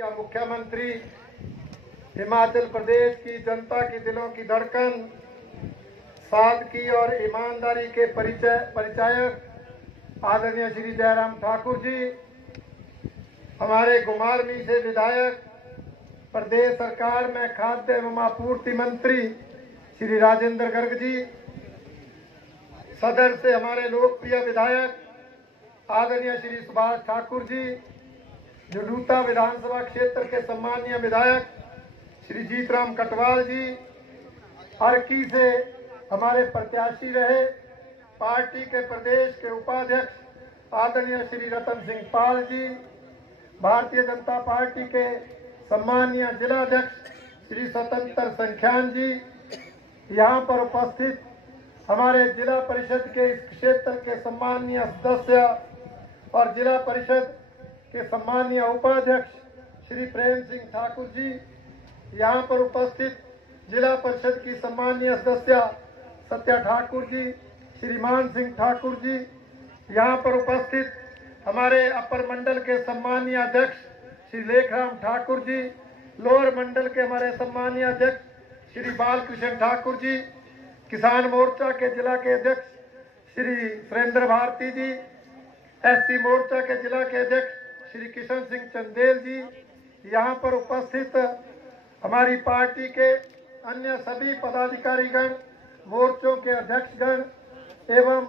या मुख्यमंत्री हिमाचल प्रदेश की जनता की दिलों की धड़कन, सादगी और ईमानदारी के परिचायक आदरणीय श्री जयराम ठाकुर जी, हमारे घुमारवीं से विधायक, प्रदेश सरकार में खाद्य एवं आपूर्ति मंत्री श्री राजेंद्र गर्ग जी, सदर से हमारे लोकप्रिय विधायक आदरणीय श्री सुभाष ठाकुर जी, झुलूता विधानसभा क्षेत्र के सम्मानीय विधायक श्री जीतराम कटवाल जी, अर्की से हमारे प्रत्याशी रहे पार्टी के प्रदेश के उपाध्यक्ष आदरणीय श्री रतन सिंह पाल जी, भारतीय जनता पार्टी के सम्मानीय जिलाध्यक्ष श्री स्वतंत्र संख्यान जी, यहाँ पर उपस्थित हमारे जिला परिषद के इस क्षेत्र के सम्मानीय सदस्य और जिला परिषद के सम्मानीय उपाध्यक्ष श्री प्रेम सिंह ठाकुर जी, यहाँ पर उपस्थित जिला परिषद की सम्मानीय सदस्य सत्या ठाकुर जी, श्रीमान सिंह ठाकुर जी, यहाँ पर उपस्थित हमारे अपर मंडल के सम्मानीय अध्यक्ष श्री लेखराम ठाकुर जी, लोअर मंडल के हमारे सम्मानीय अध्यक्ष श्री बालकृष्ण ठाकुर जी, किसान मोर्चा के जिला के अध्यक्ष श्री सुरेंद्र भारती जी, एससी मोर्चा के जिला के अध्यक्ष श्री किशन सिंह चंदेल जी, यहाँ पर उपस्थित हमारी पार्टी के अन्य सभी पदाधिकारीगण, मोर्चों के अध्यक्षगण एवं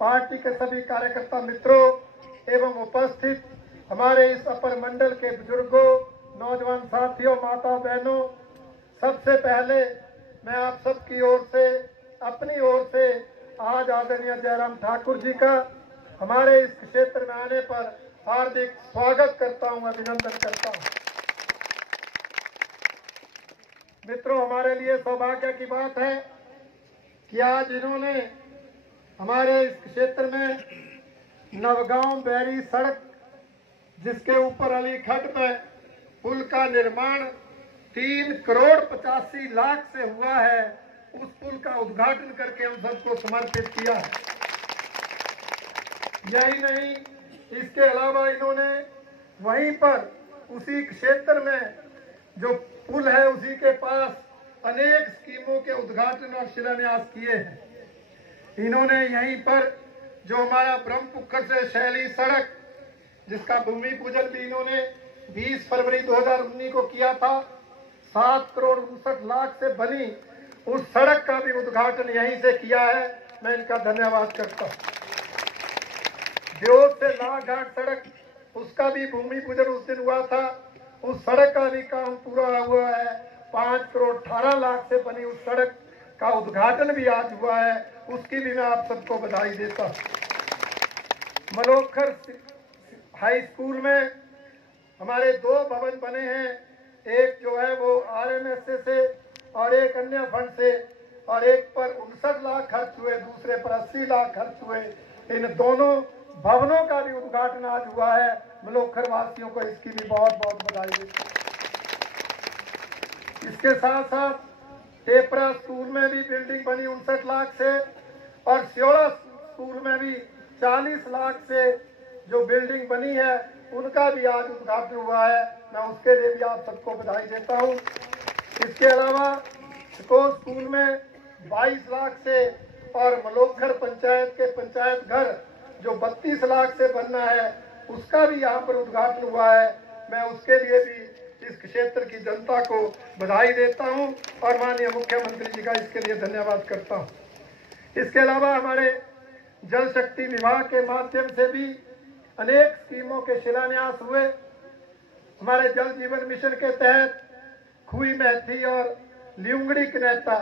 पार्टी के सभी कार्यकर्ता मित्रों एवं उपस्थित हमारे इस अपर मंडल के बुजुर्गों, नौजवान साथियों, माता बहनों, सबसे पहले मैं आप सबकी ओर से, अपनी ओर से आज आदरणीय जयराम ठाकुर जी का हमारे इस क्षेत्र में आने पर हार्दिक स्वागत करता हूं, अभिनंदन करता हूं। मित्रों, हमारे लिए सौभाग्य की बात है कि आज इन्होंने हमारे इस क्षेत्र में नवगांव बैरी सड़क, जिसके ऊपर अलीखट में पुल का निर्माण 3,85,00,000 से हुआ है, उस पुल का उद्घाटन करके हम सबको समर्पित किया है। यही नहीं, इसके अलावा इन्होंने वहीं पर उसी क्षेत्र में जो पुल है उसी के पास अनेक स्कीमों के उद्घाटन और शिलान्यास किए हैं। इन्होंने यहीं पर जो हमारा ब्रह्मपुत्र से शैली सड़क, जिसका भूमि पूजन भी इन्होंने 20 फरवरी 2019 को किया था, 7,59,00,000 से बनी उस सड़क का भी उद्घाटन यहीं से किया है। मैं इनका धन्यवाद करता हूँ। देव से नागघाट सड़क, उसका भी भूमि पूजन उस दिन हुआ था, उस सड़क का भी काम पूरा हुआ है। 5,18,00,000 से बनी उस सड़क का उद्घाटन भी आज हुआ है, उसकी भी मैं आप सबको बधाई देता हूँ। मलोखर हाई स्कूल में हमारे 2 भवन बने हैं, एक जो है वो RMSA से और एक अन्य फंड से, और एक पर 59 लाख खर्च हुए, दूसरे पर 80 लाख खर्च हुए। इन दोनों भवनों का भी उद्घाटन आज हुआ है। मलोखर वासियों को इसकी भी बहुत बहुत बधाई देता हूं। इसके साथ साथ टेपरा स्कूल में भी बिल्डिंग बनी 59 लाख से, और सियोड़ा स्कूल में भी 40 लाख से जो बिल्डिंग बनी है, उनका भी आज उद्घाटन हुआ है। मैं उसके लिए भी आप सबको बधाई देता हूँ। इसके अलावा स्कूल में 22 लाख से, और मलोखर पंचायत के पंचायत घर जो 32 लाख से बनना है, उसका भी यहाँ पर उद्घाटन हुआ है। मैं उसके लिए भी इस क्षेत्र की जनता को बधाई देता हूँ और माननीय मुख्यमंत्री जी का इसके लिए धन्यवाद करता हूँ। इसके अलावा हमारे जल शक्ति विभाग के माध्यम से भी अनेक स्कीमों के शिलान्यास हुए। हमारे जल जीवन मिशन के तहत खुई मैथी और लिउंगड़ी कनेक्टा,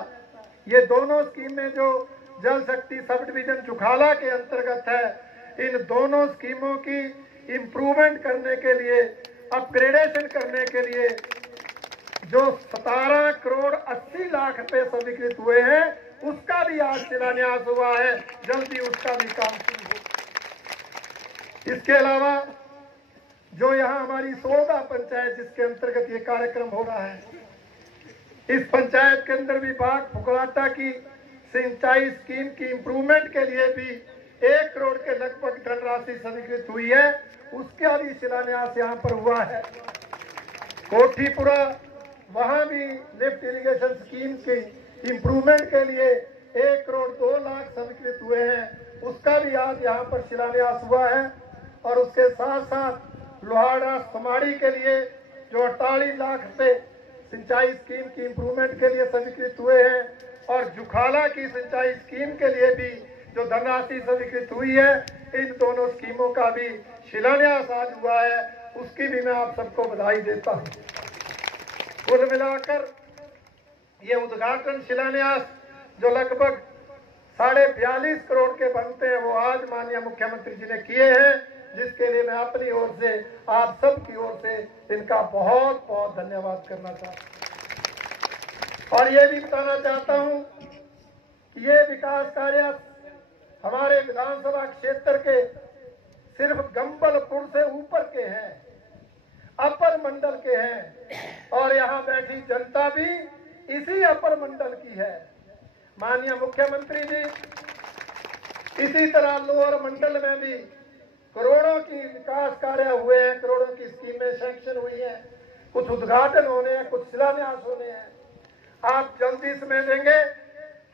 ये दोनों स्कीमें जो जल शक्ति सब डिवीजन जुखाला के अंतर्गत है, इन दोनों स्कीमों की इम्प्रूवमेंट करने के लिए, अपग्रेडेशन करने के लिए जो 17,80,00,000 रुपए स्वीकृत हुए हैं, उसका भी आज शिलान्यास हुआ है। जल्दी उसका भी काम शुरू हो। इसके अलावा जो यहाँ हमारी 16 पंचायत, जिसके अंतर्गत ये कार्यक्रम हो रहा है, इस पंचायत के अंदर भी बाग फुकलाटा की सिंचाई स्कीम की इम्प्रूवमेंट के लिए भी 1 करोड़ के लगभग धनराशि स्वीकृत हुई है, उसका भी शिलान्यास यहाँ पर हुआ है। कोठीपुरा, वहां भी लिफ्ट इरिगेशन स्कीम की इंप्रूवमेंट के लिए 1 करोड़ 2 लाख स्वीकृत हुए हैं, उसका भी आज यहाँ पर शिलान्यास हुआ है। और उसके साथ साथ लोहाड़ा समाड़ी के लिए जो 48 लाख रुपए सिंचाई स्कीम की इंप्रूवमेंट के लिए स्वीकृत हुए हैं, और जुखाला की सिंचाई स्कीम के लिए भी जो धनराशि स्वीकृत हुई है, इन दोनों स्कीमों का भी शिलान्यास आज हुआ है, उसकी भी मैं आप सबको बधाई देता हूं। कुल मिलाकर ये उद्घाटन शिलान्यास जो लगभग 42.5 करोड़ के बनते हैं, वो आज माननीय मुख्यमंत्री जी ने किए हैं, जिसके लिए मैं अपनी ओर से, आप सब की ओर से इनका बहुत बहुत धन्यवाद करना चाहता हूं। और ये भी बताना चाहता हूं कि ये विकास कार्य हमारे विधानसभा क्षेत्र के सिर्फ गंबलपुर से ऊपर के हैं, अपर मंडल के हैं, और यहाँ बैठी जनता भी इसी अपर मंडल की है। माननीय मुख्यमंत्री जी इसी तरह लोअर मंडल में भी करोड़ों की विकास कार्य हुए हैं, करोड़ों की स्कीमें सैंक्शन हुई हैं, कुछ उद्घाटन होने हैं, कुछ शिलान्यास होने हैं। आप जल्दी समय देंगे,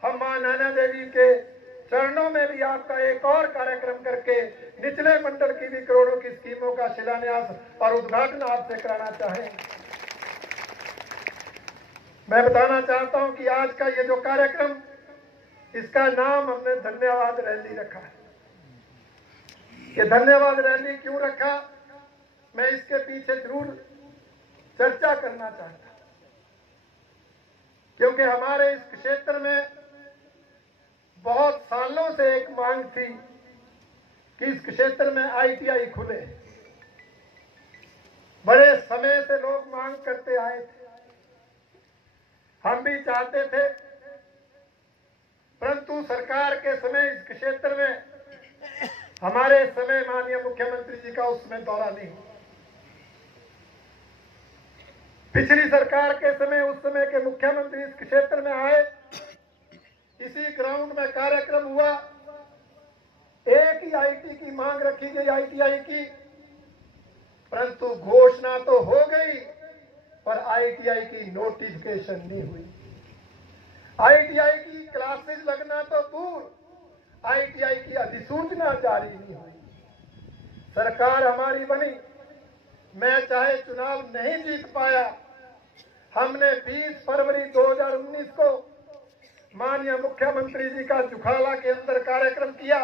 हम मां नैना देवी के चरणों में भी आपका एक और कार्यक्रम करके निचले मंडल की भी करोड़ों की स्कीमों का शिलान्यास और उद्घाटन आपसे कराना चाहेंगे। मैं बताना चाहता हूं कि आज का ये जो कार्यक्रम, इसका नाम हमने धन्यवाद रैली रखा है। ये धन्यवाद रैली क्यों रखा, मैं इसके पीछे जरूर चर्चा करना चाहता हूं, क्योंकि हमारे इस क्षेत्र में बहुत सालों से एक मांग थी कि इस क्षेत्र में आईटीआई खुले। बड़े समय से लोग मांग करते आए थे, हम भी चाहते थे, परंतु सरकार के समय इस क्षेत्र में, हमारे समय माननीय मुख्यमंत्री जी का उस समय दौरा नहीं हुआ। पिछली सरकार के समय, उस समय के मुख्यमंत्री इस क्षेत्र में आए, इसी ग्राउंड में कार्यक्रम हुआ, एक ही आईटी की मांग रखी गई, आईटीआई की, परंतु घोषणा तो हो गई पर आईटीआई की नोटिफिकेशन नहीं हुई। आईटीआई की क्लासेस लगना तो दूर, आईटीआई की अधिसूचना जारी नहीं हुई। सरकार हमारी बनी, मैं चाहे चुनाव नहीं जीत पाया, हमने 20 फरवरी 2019 को माननीय मुख्यमंत्री जी का जुखाला के अंदर कार्यक्रम किया।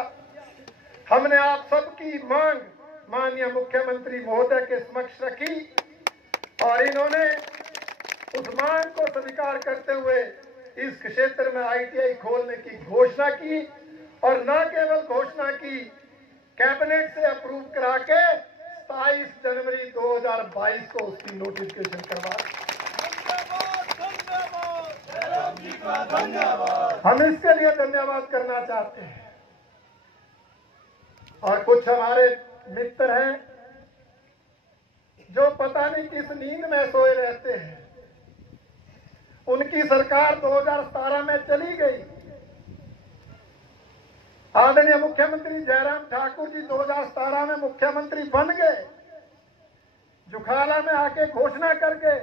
हमने आप सबकी मांग माननीय मुख्यमंत्री महोदय के समक्ष रखी, और इन्होंने उस मांग को स्वीकार करते हुए इस क्षेत्र में आईटीआई खोलने की घोषणा की, और न केवल घोषणा की, कैबिनेट से अप्रूव करा के 27 जनवरी 2022 को उसकी नोटिफिकेशन करवा। हम इसके लिए धन्यवाद करना चाहते हैं। और कुछ हमारे मित्र हैं जो पता नहीं किस नींद में सोए रहते हैं, उनकी सरकार 2017 में चली गई। आदरणीय मुख्यमंत्री जयराम ठाकुर जी 2017 में मुख्यमंत्री बन गए, जुखाला में आके घोषणा करके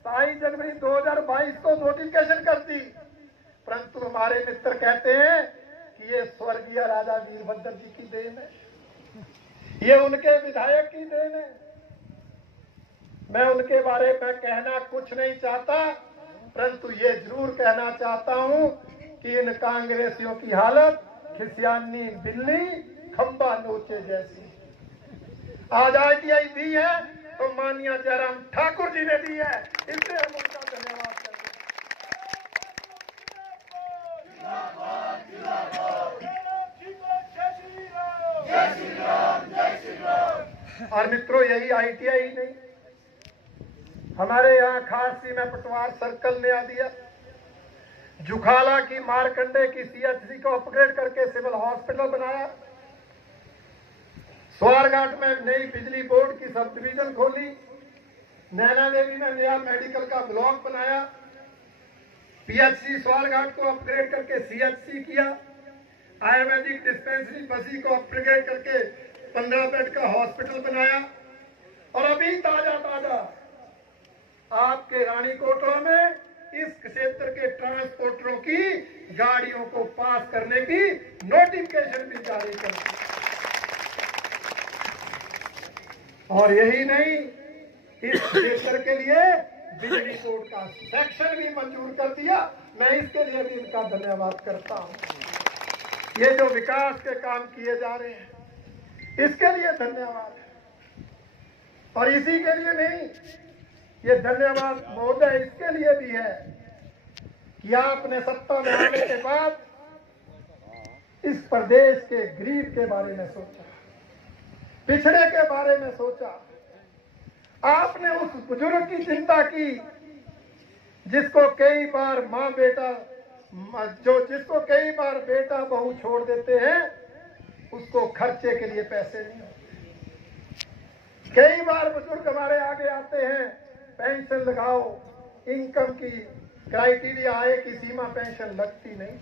27 जनवरी 2022 को नोटिफिकेशन कर दी, परंतु हमारे मित्र कहते हैं कि ये स्वर्गीय राजा वीरभद्र जी की देन है, ये उनके विधायक की देन है। मैं उनके बारे में कहना कुछ नहीं चाहता, परंतु ये जरूर कहना चाहता हूं कि इन कांग्रेसियों की हालत खिसियानी बिल्ली खंबा नोचे जैसी। आज आईटीआई दी है तो माननीय जयराम ठाकुर जी ने दी है, इसलिए हम उनका धन्यवाद करते हैं। और मित्रों, यही आईटीआई नहीं, हमारे यहाँ खासी में पटवार सर्कल नया दिया, जुखाला की मारकंडे की सीएचसी को अपग्रेड करके सिविल हॉस्पिटल बनाया, स्वारघाट में नई बिजली बोर्ड की सब डिवीजन खोली, नैना देवी में नया मेडिकल का ब्लॉक बनाया, पीएचसी स्वारघाट को अपग्रेड करके सीएचसी किया, आयुर्वेदिक डिस्पेंसरी बसी को अपग्रेड करके 15 बेड का हॉस्पिटल बनाया, और अभी ताजा ताजा आपके रानी कोटवा में इस क्षेत्र के ट्रांसपोर्टरों की गाड़ियों को पास करने की नोटिफिकेशन भी जारी कर दी। और यही नहीं, इस क्षेत्र के लिए बिजली बोर्ड का सेक्शन भी मंजूर कर दिया। मैं इसके लिए भी इनका धन्यवाद करता हूं। ये जो विकास के काम किए जा रहे हैं, इसके लिए धन्यवाद है। और इसी के लिए नहीं, ये धन्यवाद महोदय इसके लिए भी है कि आपने सत्ता में आने के बाद इस प्रदेश के गरीब के बारे में सोचा, पिछड़े के बारे में सोचा। आपने उस बुजुर्ग की चिंता की जिसको कई बार माँ बेटा जिसको कई बार बेटा बहू छोड़ देते हैं, उसको खर्चे के लिए पैसे नहीं होते। कई बार बुजुर्ग हमारे आगे आते हैं, पेंशन लगाओ, इनकम की क्राइटेरिया आय की सीमा पेंशन लगती नहीं।